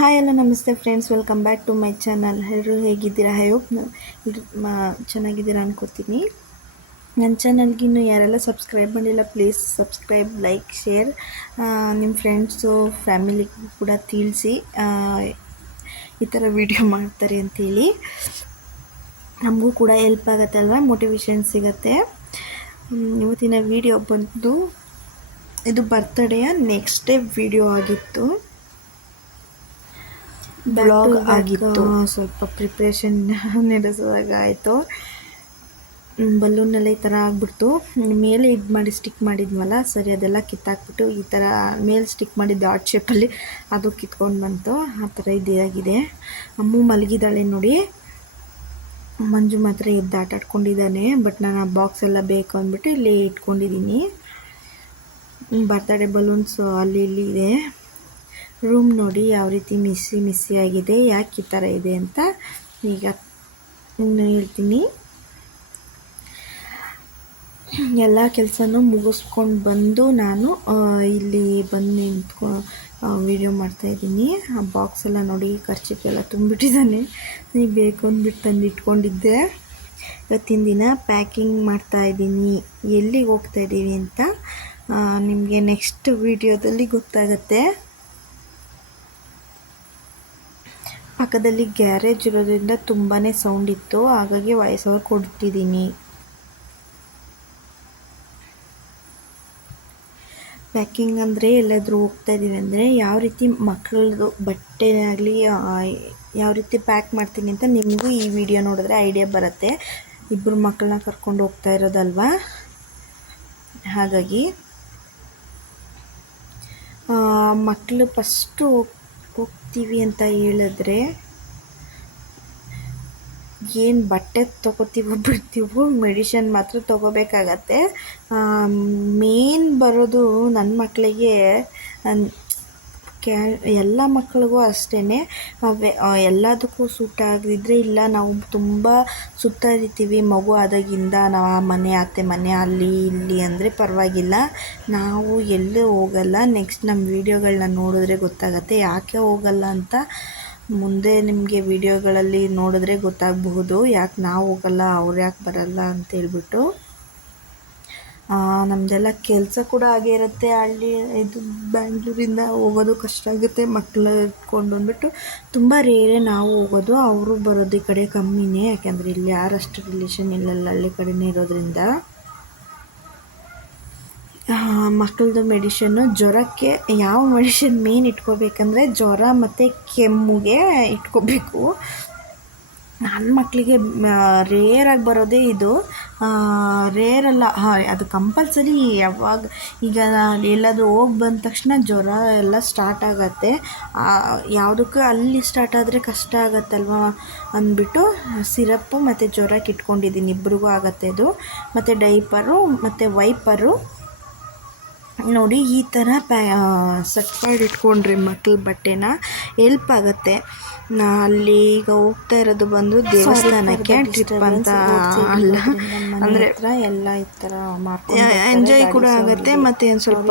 Hi ಎಲ್ಲ ನಮಸ್ತೆ friends welcome back to my channel ಎಲ್ಲರೂ ಹೇಗಿದ್ದೀರಾ? ಹೋಪ್ ಚೆನ್ನಾಗಿದ್ದೀರಾ ಅನ್ಕೋತೀನಿ. ನನ್ನ ಚಾನಲ್ಗೆ ಇನ್ನೂ ಯಾರೆಲ್ಲ ಸಬ್ಸ್ಕ್ರೈಬ್ ಮಾಡಿಲ್ಲ ಪ್ಲೀಸ್ ಸಬ್ಸ್ಕ್ರೈಬ್ ಲೈಕ್ ಶೇರ್ ನಿಮ್ಮ ಫ್ರೆಂಡ್ಸು ಫ್ಯಾಮಿಲಿಗೂ ಕೂಡ ತಿಳಿಸಿ ಈ ಥರ ವಿಡಿಯೋ ಮಾಡ್ತಾರೆ ಅಂತೇಳಿ. ನಮಗೂ ಕೂಡ ಹೆಲ್ಪ್ ಆಗುತ್ತೆ ಅಲ್ವಾ? ಮೋಟಿವೇಶನ್ ಸಿಗುತ್ತೆ. ಇವತ್ತಿನ ವಿಡಿಯೋ ಬಂದು ಇದು ಬರ್ತ್ಡೇಯ ನೆಕ್ಸ್ಟ್ ಡೇ ವಿಡಿಯೋ ಆಗಿತ್ತು. ಬ್ಲಾಗ್ ಆಗಿತ್ತು. ಸ್ವಲ್ಪ ಪ್ರಿಪ್ರೇಷನ್ ನಡೆಸೋದಾಗಾಯಿತು ಆಯಿತು. ಬಲೂನೆಲ್ಲ ಈ ಥರ ಆಗ್ಬಿಡ್ತು. ಮೇಲೆ ಇದು ಮಾಡಿ ಸ್ಟಿಕ್ ಮಾಡಿದ್ವಲ್ಲ ಸರಿ ಅದೆಲ್ಲ ಕಿತ್ತಾಕ್ಬಿಟ್ಟು ಈ ಥರ ಮೇಲೆ ಸ್ಟಿಕ್ ಮಾಡಿದ್ದು ಆರ್ಟ್ ಶೇಪಲ್ಲಿ ಅದು ಕಿತ್ಕೊಂಡು ಬಂತು. ಆ ಥರ ಇದಾಗಿದೆ. ಅಮ್ಮು ಮಲಗಿದ್ದಾಳೆ ನೋಡಿ. ಮಂಜು ಮಾತ್ರ ಎದ್ದು ಆಟಾಡ್ಕೊಂಡಿದ್ದಾನೆ ಬಟ್ ನಾನು ಆ ಬಾಕ್ಸ್ ಎಲ್ಲ ಬೇಕು ಅಂದ್ಬಿಟ್ಟು ಇಲ್ಲಿ ಇಟ್ಕೊಂಡಿದ್ದೀನಿ. ಬರ್ತಡೇ ಬಲೂನ್ಸ್ ಅಲ್ಲಿ ಇಲ್ಲಿ ಇದೆ. ರೂಮ್ ನೋಡಿ ಯಾವ ರೀತಿ ಮಿಸ್ಸಿ ಮಿಸ್ಸಿ ಆಗಿದೆ, ಯಾಕೆ ಈ ಥರ ಇದೆ ಅಂತ ಈಗ ಇನ್ನು ಹೇಳ್ತೀನಿ. ಎಲ್ಲ ಕೆಲಸನೂ ಮುಗಿಸ್ಕೊಂಡು ಬಂದು ನಾನು ಇಲ್ಲಿ ಬಂದು ನಿಂತ್ಕೊ ವೀಡಿಯೋ ಮಾಡ್ತಾಯಿದ್ದೀನಿ ಆ ಬಾಕ್ಸ್ ಎಲ್ಲ ನೋಡಿ ಖರ್ಚಿಗೆಲ್ಲ ತುಂಬಿಟ್ಟಿದ್ದಾನೆ ನೀವು ಬೇಕು ಅಂದ್ಬಿಟ್ಟು ತಂದು ಇಟ್ಕೊಂಡಿದ್ದೆ. ಇವತ್ತಿನ ದಿನ ಪ್ಯಾಕಿಂಗ್ ಮಾಡ್ತಾ ಇದ್ದೀನಿ. ಎಲ್ಲಿಗೆ ಹೋಗ್ತಾ ಇದ್ದೀವಿ ಅಂತ ನಿಮಗೆ ನೆಕ್ಸ್ಟ್ ವಿಡಿಯೋದಲ್ಲಿ ಗೊತ್ತಾಗತ್ತೆ. ಪಕ್ಕದಲ್ಲಿ ಗ್ಯಾರೇಜ್ ಇರೋದ್ರಿಂದ ತುಂಬಾ ಸೌಂಡ್ ಇತ್ತು. ಹಾಗಾಗಿ ವಾಯ್ಸ್ ಓವರ್ ಕೊಡ್ತಿದ್ದೀನಿ ಪ್ಯಾಕಿಂಗ್ ಅಂದರೆ ಎಲ್ಲಾದರೂ ಹೋಗ್ತಾ ಇದ್ದೀವಿ ಅಂದರೆ ಯಾವ ರೀತಿ ಮಕ್ಕಳದು ಬಟ್ಟೆ ಆಗಲಿ ಯಾವ ರೀತಿ ಪ್ಯಾಕ್ ಮಾಡ್ತೀನಿ ಅಂತ ನಿಮಗೂ ಈ ವಿಡಿಯೋ ನೋಡಿದ್ರೆ ಐಡಿಯಾ ಬರುತ್ತೆ. ಇಬ್ಬರು ಮಕ್ಕಳನ್ನ ಕರ್ಕೊಂಡು ಹೋಗ್ತಾ ಇರೋದಲ್ವಾ? ಹಾಗಾಗಿ ಮಕ್ಕಳು ಫಸ್ಟು ಹೋಗ್ತೀವಿ ಅಂತ ಹೇಳಿದ್ರೆ ಏನು ಬಟ್ಟೆ ತೊಗೋತೀವೋ ಬಿಡ್ತೀವೋ ಮೆಡಿಷನ್ ಮಾತ್ರ ತೊಗೋಬೇಕಾಗತ್ತೆ. ಮೇನ್ ಬರೋದು ನನ್ನ ಮಕ್ಕಳಿಗೆ ಕ್ಯಾ ಎಲ್ಲ ಮಕ್ಕಳಿಗೂ ಅಷ್ಟೇ ಎಲ್ಲದಕ್ಕೂ ಸೂಟ್ ಆಗಿದ್ರೆ ಇಲ್ಲ, ನಾವು ತುಂಬ ಸುತ್ತಾಡಿರ್ತೀವಿ. ಮಗು ಆದಾಗಿಂದ ನಾವು ಆ ಮನೆ, ಅತ್ತೆ ಮನೆ ಅಲ್ಲಿ ಇಲ್ಲಿ ಅಂದರೆ ಪರವಾಗಿಲ್ಲ. ನಾವು ಎಲ್ಲೂ ಹೋಗಲ್ಲ. ನೆಕ್ಸ್ಟ್ ನಮ್ಮ ವೀಡಿಯೋಗಳನ್ನ ನೋಡಿದ್ರೆ ಗೊತ್ತಾಗತ್ತೆ. ಯಾಕೆ ಹೋಗಲ್ಲ ಅಂತ ಮುಂದೆ ನಿಮಗೆ ವಿಡಿಯೋಗಳಲ್ಲಿ ನೋಡಿದ್ರೆ ಗೊತ್ತಾಗಬಹುದು. ಯಾಕೆ ನಾವು ಹೋಗಲ್ಲ, ಅವ್ರು ಯಾಕೆ ಬರಲ್ಲ ಅಂತ ಹೇಳ್ಬಿಟ್ಟು. ನಮ್ಮದೆಲ್ಲ ಕೆಲಸ ಕೂಡ ಹಾಗೆ ಇರುತ್ತೆ ಹಳ್ಳಿ, ಇದು ಬ್ಯಾಂಗ್ಳೂರಿಂದ ಹೋಗೋದು ಕಷ್ಟ ಆಗುತ್ತೆ. ಮಕ್ಕಳು ಇಟ್ಕೊಂಡು ಬಂದುಬಿಟ್ಟು ತುಂಬ ರೇರೆ ನಾವು ಹೋಗೋದು. ಅವರು ಬರೋದು ಈ ಕಡೆ ಕಮ್ಮಿನೇ. ಯಾಕೆಂದರೆ ಇಲ್ಲಿ ಯಾರಷ್ಟು ರಿಲೇಷನ್ ಇಲ್ಲಲ್ಲ ಹಳ್ಳಿ ಕಡೆನೇ ಇರೋದ್ರಿಂದ. ಮಕ್ಕಳದು ಮೆಡಿಷನ್ನು ಜ್ವರಕ್ಕೆ ಯಾವ ಮೆಡಿಷನ್ ಮೇನ್ ಇಟ್ಕೋಬೇಕಂದ್ರೆ ಜ್ವರ ಮತ್ತು ಕೆಮ್ಮಿಗೆ ಇಟ್ಕೋಬೇಕು. ನನ್ನ ಮಕ್ಕಳಿಗೆ ರೇರಾಗಿ ಬರೋದೇ ಇದು. ರೇರಲ್ಲ ಹಾಂ, ಅದು ಕಂಪಲ್ಸರಿ ಯಾವಾಗ ಈಗ ಎಲ್ಲಾದರೂ ಹೋಗಿ ಬಂದ ತಕ್ಷಣ ಜ್ವರ ಎಲ್ಲ ಸ್ಟಾರ್ಟ್ ಆಗುತ್ತೆ. ಯಾವುದಕ್ಕೂ ಅಲ್ಲಿ ಸ್ಟಾರ್ಟ್ ಆದರೆ ಕಷ್ಟ ಆಗತ್ತಲ್ವ ಅಂದ್ಬಿಟ್ಟು ಸಿರಪ್ಪು ಮತ್ತು ಜ್ವರಕ್ಕೆ ಇಟ್ಕೊಂಡಿದ್ದೀನಿ ಇಬ್ರಿಗೂ ಆಗತ್ತೆ ಅದು. ಮತ್ತು ಡೈಪರು ಮತ್ತು ವೈಪರು ನೋಡಿ ಈ ಥರ ಪ್ಯಾ ಸೆಟ್ ಮಾಡಿ ಇಟ್ಕೊಂಡ್ರೆ ಮಕ್ಳ ಬಟ್ಟೆನ. ಹೆಲ್ಪ್ ಆಗುತ್ತೆ. ನಾ ಅಲ್ಲಿ ಈಗ ಹೋಗ್ತಾ ಇರೋದು ಬಂದು ದೇವಸ್ಥಾನಕ್ಕೆ ಟ್ರಿಪ್ ಅಂತ ಅಲ್ಲ. ಅಂದರೆ ಎಲ್ಲ ಈ ಥರ ಎಂಜಾಯ್ ಕೂಡ ಆಗುತ್ತೆ ಮತ್ತು ಒಂದು ಸ್ವಲ್ಪ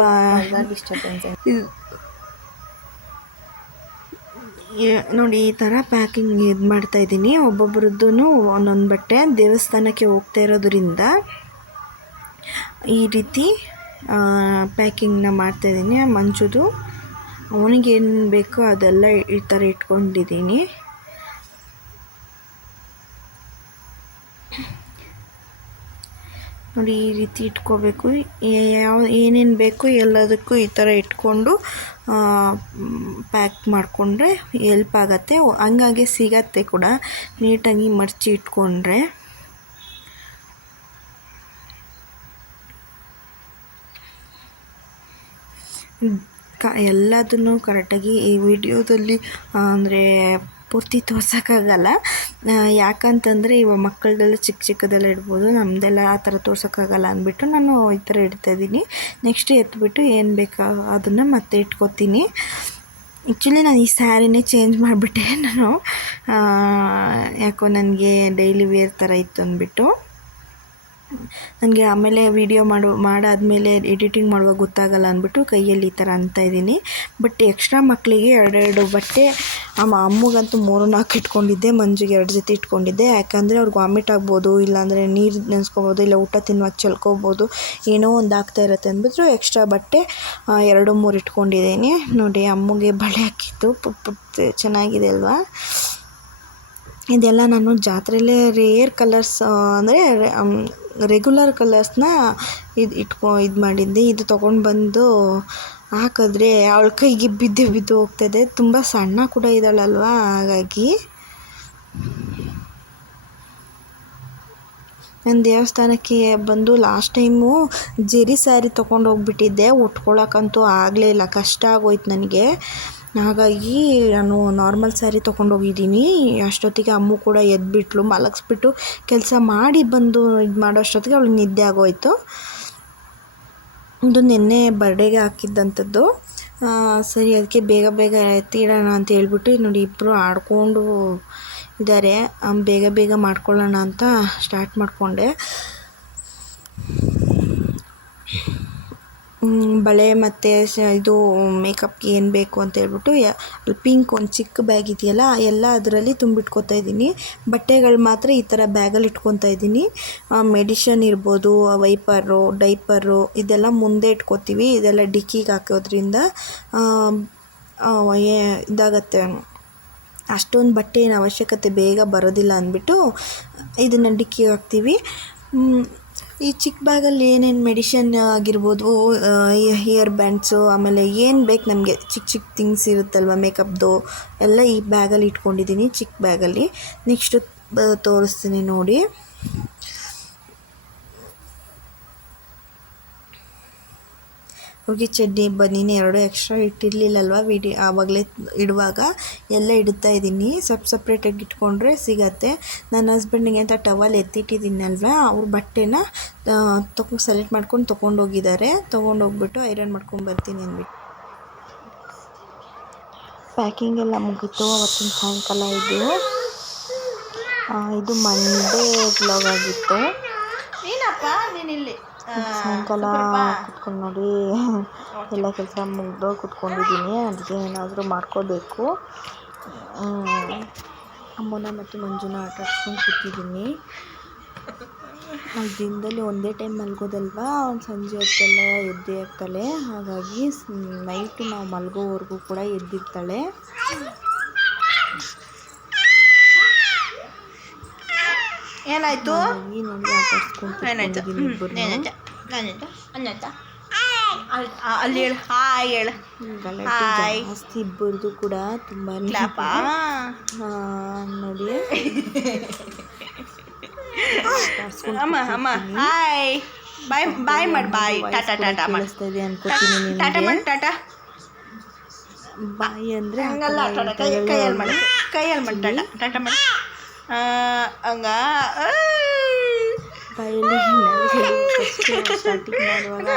ಇದು ನೋಡಿ ಈ ಥರ ಪ್ಯಾಕಿಂಗ್ ಇದು ಮಾಡ್ತಾ ಇದ್ದೀನಿ. ಒಬ್ಬೊಬ್ರದ್ದು ಒಂದೊಂದು ಬಟ್ಟೆ ದೇವಸ್ಥಾನಕ್ಕೆ ಹೋಗ್ತಾ ಇರೋದ್ರಿಂದ ಈ ರೀತಿ ಪ್ಯಾಕಿಂಗ್ನ ಮಾಡ್ತಾಯಿದ್ದೀನಿ ಮಂಚದು ಏನು ಬೇಕೋ ಅದೆಲ್ಲ ಈ ಥರ ಇಟ್ಕೊಂಡಿದ್ದೀನಿ. ನೋಡಿ, ಈ ರೀತಿ ಇಟ್ಕೋಬೇಕು. ಯಾವ, ಏನೇನು ಬೇಕೋ ಎಲ್ಲದಕ್ಕೂ ಈ ಥರ ಇಟ್ಕೊಂಡು ಪ್ಯಾಕ್ ಮಾಡಿಕೊಂಡ್ರೆ ಹೆಲ್ಪ್ ಆಗುತ್ತೆ. ಹಂಗಾಗಿ ಸಿಗತ್ತೆ ಕೂಡ. ನೀಟಾಗಿ ಮರ್ಚಿ ಇಟ್ಕೊಂಡ್ರೆ. ಕ, ಎಲ್ಲದನ್ನು ಕರೆಕ್ಟಾಗಿ ಈ ವಿಡಿಯೋದಲ್ಲಿ ಅಂದರೆ ಪೂರ್ತಿ ತೋರ್ಸೋಕ್ಕಾಗಲ್ಲ. ಯಾಕಂತಂದರೆ ಇವಾಗ ಮಕ್ಕಳದೆಲ್ಲ ಚಿಕ್ಕ ಚಿಕ್ಕದೆಲ್ಲ ಇಡ್ಬೋದು ನಮ್ಮದೆಲ್ಲ ಆ ಥರ ತೋರ್ಸೋಕ್ಕಾಗಲ್ಲ ಅಂದ್ಬಿಟ್ಟು ನಾನು ಈ ಥರ ಇಡ್ತಾ ಇದ್ದೀನಿ. ನೆಕ್ಸ್ಟ್ ಎತ್ಬಿಟ್ಟು ಏನು ಬೇಕಾ ಅದನ್ನು ಮತ್ತೆ ಇಟ್ಕೊತೀನಿ. ಆ್ಯಕ್ಚುಲಿ ನಾನು ಈ ಸ್ಯಾರಿನೇ ಚೇಂಜ್ ಮಾಡಿಬಿಟ್ಟೆ ನಾನು. ಯಾಕೋ ನನಗೆ ಡೈಲಿ ವೇರ್ ಥರ ಇತ್ತು ಅಂದ್ಬಿಟ್ಟು. ನನಗೆ ಆಮೇಲೆ ವೀಡಿಯೋ ಮಾಡು, ಮಾಡಾದಮೇಲೆ ಎಡಿಟಿಂಗ್ ಮಾಡುವಾಗ ಗೊತ್ತಾಗಲ್ಲ ಅಂದ್ಬಿಟ್ಟು ಕೈಯಲ್ಲಿ ಈ ಥರ ಅಂತ ಇದ್ದೀನಿ. ಬಟ್ ಎಕ್ಸ್ಟ್ರಾ ಮಕ್ಕಳಿಗೆ ಎರಡೆರಡು ಬಟ್ಟೆ ಅಮ್ಮ ಅಮ್ಮಗಂತೂ ಮೂರು ನಾಲ್ಕು ಇಟ್ಕೊಂಡಿದ್ದೆ, ಮಂಜುಗೆ ಎರಡು ಜೊತೆ ಇಟ್ಕೊಂಡಿದ್ದೆ. ಯಾಕಂದರೆ ಅವ್ರಿಗೆ ವಾಮಿಟ್ ಆಗ್ಬೋದು, ಇಲ್ಲಾಂದರೆ ನೀರು ನೆನೆಸ್ಕೊಬೋದು, ಇಲ್ಲ ಊಟ ತಿನ್ನುವಾಗ ಚೆಲ್ಕೋಬೋದು, ಏನೋ ಒಂದು ಆಗ್ತಾ ಇರುತ್ತೆ ಅಂದ್ಬಿಟ್ಟು ಎಕ್ಸ್ಟ್ರಾ ಬಟ್ಟೆ ಎರಡು ಮೂರು ಇಟ್ಕೊಂಡಿದ್ದೀನಿ. ನೋಡಿ, ಅಮ್ಮಗೆ ಬಳೆ ಹಾಕಿತ್ತು ಪುಟ್ ಪುಟ್ ಚೆನ್ನಾಗಿದೆ ಅಲ್ವಾ? ಇದೆಲ್ಲ ನಾನು ಜಾತ್ರೆಯಲ್ಲೇ ರೇರ್ ಕಲರ್ಸ್ ಅಂದರೆ ರೆಗ್ಯುಲರ್ ಕಲರ್ಸ್ನ ಇದು ಇಟ್ಕೊ, ಇದು ಮಾಡಿದ್ದೆ. ಇದು ತೊಗೊಂಡು ಬಂದು ಹಾಕಿದ್ರೆ ಅವಳ ಕೈಗೆ ಬಿದ್ದು ಬಿದ್ದು ಹೋಗ್ತದೆ. ತುಂಬ ಸಣ್ಣ ಕೂಡ ಇದ್ದಾಳಲ್ವಾ? ಹಾಗಾಗಿ ನಾನು ದೇವಸ್ಥಾನಕ್ಕೆ ಬಂದು ಲಾಸ್ಟ್ ಟೈಮು ಜರಿ ಸ್ಯಾರಿ ತೊಗೊಂಡು ಹೋಗ್ಬಿಟ್ಟಿದ್ದೆ. ಉಟ್ಕೊಳಕ್ಕಂತೂ ಆಗಲೇ ಇಲ್ಲ. ಕಷ್ಟ ಆಗೋಯ್ತು ನನಗೆ. ಹಾಗಾಗಿ ನಾನು ನಾರ್ಮಲ್ ಸ್ಯಾರಿ ತೊಗೊಂಡೋಗಿದ್ದೀನಿ. ಅಷ್ಟೊತ್ತಿಗೆ ಅಮ್ಮು ಕೂಡ ಎದ್ಬಿಟ್ಲು, ಮಲಗಿಸ್ಬಿಟ್ಟು ಕೆಲಸ ಮಾಡಿ ಬಂದು ಇದು ಮಾಡೋ ಅಷ್ಟೊತ್ತಿಗೆ ಅವಳಿಗೆ ನಿದ್ದೆ ಆಗೋಯ್ತು. ಇದು ನಿನ್ನೆ ಬರ್ಡೇಗೆ ಹಾಕಿದ್ದಂಥದ್ದು. ಸರಿ, ಅದಕ್ಕೆ ಬೇಗ ಬೇಗ ಎತ್ತಿಡೋಣ ಅಂತ ಹೇಳ್ಬಿಟ್ಟು ನೋಡಿ ಇಬ್ಬರು ಆಡ್ಕೊಂಡು ಇದ್ದಾರೆ. ಬೇಗ ಬೇಗ ಮಾಡ್ಕೊಳ್ಳೋಣ ಅಂತ ಸ್ಟಾರ್ಟ್ ಮಾಡಿಕೊಂಡೆ. ಬಳೆ ಮತ್ತು ಇದು ಮೇಕಪ್ಗೆ ಏನು ಬೇಕು ಅಂತ ಹೇಳ್ಬಿಟ್ಟು ಅಲ್ಲಿ ಪಿಂಕ್ ಒಂದು ಚಿಕ್ಕ ಬ್ಯಾಗ್ ಇದೆಯಲ್ಲ, ಎಲ್ಲ ಅದರಲ್ಲಿ ತುಂಬಿಟ್ಕೊತಾ ಇದ್ದೀನಿ. ಬಟ್ಟೆಗಳು ಮಾತ್ರ ಈ ಥರ ಬ್ಯಾಗಲ್ಲಿ ಇಟ್ಕೊತಾ ಇದ್ದೀನಿ. ಮೆಡಿಷನ್ ಇರ್ಬೋದು ವೈಪರು ಡೈಪರು ಇದೆಲ್ಲ ಮುಂದೆ ಇಟ್ಕೋತೀವಿ. ಇದೆಲ್ಲ ಡಿಕ್ಕಿಗೆ ಹಾಕೋದ್ರಿಂದ ಇದಾಗತ್ತೆ. ಅಷ್ಟೊಂದು ಬಟ್ಟೆ ಏನು ಅವಶ್ಯಕತೆ ಬೇಗ ಬರೋದಿಲ್ಲ ಅಂದ್ಬಿಟ್ಟು ಇದನ್ನು ಡಿಕ್ಕಿಗೆ ಹಾಕ್ತೀವಿ. ಈ ಚಿಕ್ಕ ಬ್ಯಾಗಲ್ಲಿ ಏನೇನು ಮೆಡಿಷನ್ ಆಗಿರ್ಬೋದು ಹಿಯರ್ ಬ್ಯಾಂಡ್ಸು ಆಮೇಲೆ ಏನು ಬೇಕು ನಮಗೆ? ಚಿಕ್ಕ ಚಿಕ್ಕ ಥಿಂಗ್ಸ್ ಇರುತ್ತಲ್ವ ಮೇಕಪ್ದು ಎಲ್ಲ ಈ ಬ್ಯಾಗಲ್ಲಿ ಇಟ್ಕೊಂಡಿದ್ದೀನಿ ಚಿಕ್ಕ ಬ್ಯಾಗಲ್ಲಿ ನೆಕ್ಸ್ಟು ತೋರಿಸ್ತೀನಿ ನೋಡಿ. ಹುಡುಗಿ ಚಡ್ಡಿ ನೀನು ಎರಡು ಎಕ್ಸ್ಟ್ರಾ ಇಟ್ಟಿರಲಿಲ್ಲಲ್ವ ವಿಡಿ, ಆವಾಗಲೇ ಇಡುವಾಗ? ಎಲ್ಲ ಇಡ್ತಾ ಇದ್ದೀನಿ. ಸಪ್ ಸಪ್ರೇಟಾಗಿ ಇಟ್ಕೊಂಡ್ರೆ ಸಿಗತ್ತೆ. ನನ್ನ ಹಸ್ಬೆಂಡಿಗೆ ಅಂತ ಟವಲ್ ಎತ್ತಿಟ್ಟಿದ್ದೀನಲ್ವ? ಅವ್ರ ಬಟ್ಟೆನ ತೊಗೊಂಡು ಸೆಲೆಕ್ಟ್ ಮಾಡ್ಕೊಂಡು ತೊಗೊಂಡೋಗಿದ್ದಾರೆ. ತೊಗೊಂಡೋಗ್ಬಿಟ್ಟು ಐರನ್ ಮಾಡ್ಕೊಂಡು ಬರ್ತೀನಿ ಅಂದ್ಬಿಟ್ಟು. ಪ್ಯಾಕಿಂಗ್ ಎಲ್ಲ ಮುಗೀತು. ಅವತ್ತಿನ ಸಾಯಂಕಾಲ ಇದು. ಇದು ಮಂಡೇ ಬ್ಲಾಗ್ ಆಗಿತ್ತು. ನೀನಪ್ಪ, ನೀನಿಲ್ಲಿ. ಸಾಯಂಕಾಲ ಕುತ್ಕೊಂಡು ನೋಡಿ ಎಲ್ಲ ಕೆಲಸ ಮುಗಿದು ಕುತ್ಕೊಂಡಿದ್ದೀನಿ ಅಡುಗೆ ಏನಾದರೂ ಮಾಡ್ಕೋಬೇಕು. ಅಮ್ಮನ ಮತ್ತು ಮಂಜುನ ಆಟ ಆಡ್ಸ್ಕೊಂಡು ಕೂತಿದ್ದೀನಿ. ಅಲ್ಲಿ ದಿನದಲ್ಲಿ ಒಂದೇ ಟೈಮ್ ಮಲ್ಗೋದಲ್ವಾ? ಅವ್ನು ಸಂಜೆ ಹೊತ್ತೆಲ್ಲ ಎದ್ದೇ ಇರ್ತಾಳೆ. ಹಾಗಾಗಿ ನೈಟು ನಾವು ಮಲ್ಗೋವರೆಗೂ ಕೂಡ ಎದ್ದಿರ್ತಾಳೆ. ಏನಾಯ್ತು ಏನಾಯ್ತು ಏನಾಯ್ತು ಅಲ್ಲಿ ಹೇಳು. ಹಾಯ್ ಹೇಳು. ಹಾಯ್. ಜಾಸ್ತಿ ಇಬ್ಬರದು ಕೂಡ ತುಂಬಾ ಕ್ಲಾಪ? ನೋಡಿ. ಅಮ್ಮ ಅಮ್ಮ. ಹಾಯ್. ಬಾಯ್ ಬಾಯ್ ಮಾಡಿ ಬಾಯ್. ಟಾಟಾ ಟಾಟಾ ಮಾಡಿಸ್ತಾ ಇದೆ ಅನ್ಕೋತೀನಿ ಟಾಟಾ ಮಾಡಿ ಟಾಟಾ. ಬಾಯಿ ಅಂದ್ರೆ ಹಂಗಲ್ಲ ಟಾಟಾ ಕೈಯಲ್ಲಿ ಮಾಡಿ. ಕೈಯಲ್ಲಿ ಮಾಡಿ ಟಾಟಾ. ಟಾಟಾ ಮಾಡಿ. ಹಂಗ ಬಾಯಲ್ಲಿ ಫಸ್ಟ್ ಸ್ಟಾರ್ಟಿಂಗ್ ಮಾಡುವಾಗ.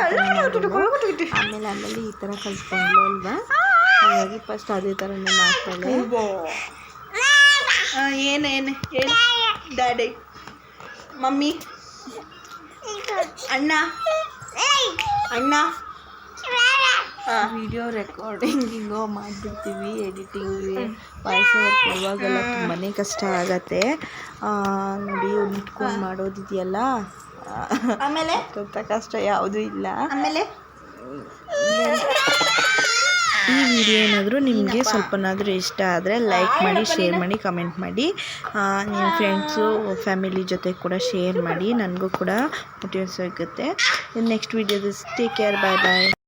ಆಮೇಲೆ ಆಮೇಲೆ ಈ ಥರ ಕಲ್ತ್ಕೊಂಡು ಅಲ್ವಾ ಹಾಗಾಗಿ ಫಸ್ಟ್ ಅದೇ ಥರನೇ ಮಾಡ್ತಾಳೆ ಏನು ಏನು ಹೇಳಿ ಡ್ಯಾಡಿ ಮಮ್ಮಿ ಅಣ್ಣ ಅಣ್ಣ ವಿಡಿಯೋ ರೆಕಾರ್ಡಿಂಗಿಂಗೋ ಮಾಡಿಬಿಡ್ತೀವಿ ಎಡಿಟಿಂಗ್ ವಾಯ್ಸ್ ಓವರ್ ಕೊಡುವಾಗೆಲ್ಲ ತುಂಬಾ ಕಷ್ಟ ಆಗತ್ತೆ. ನೋಡಿ ನಿಂತ್ಕೊಂಡು ಮಾಡೋದಿದೆಯಲ್ಲ? ಆಮೇಲೆ? ಅಂತ ಕಷ್ಟ ಯಾವುದೂ ಇಲ್ಲ. ಆಮೇಲೆ? ಈ ವಿಡಿಯೋ ಏನಾದರೂ ನಿಮಗೆ ಸ್ವಲ್ಪನಾದರೂ ಇಷ್ಟ ಆದರೆ ಲೈಕ್ ಮಾಡಿ ಶೇರ್ ಮಾಡಿ ಕಮೆಂಟ್ ಮಾಡಿ. ನಿಮ್ಮ ಫ್ರೆಂಡ್ಸು ಫ್ಯಾಮಿಲಿ ಜೊತೆ ಕೂಡ ಶೇರ್ ಮಾಡಿ. ನನಗೂ ಕೂಡ ಮೋಟಿವೇಟ್ ಸಿಗುತ್ತೆ. ನೆಕ್ಸ್ಟ್ ವಿಡಿಯೋದ ಟೇಕ್ ಕೇರ್ ಬಾಯ್ ಬಾಯ್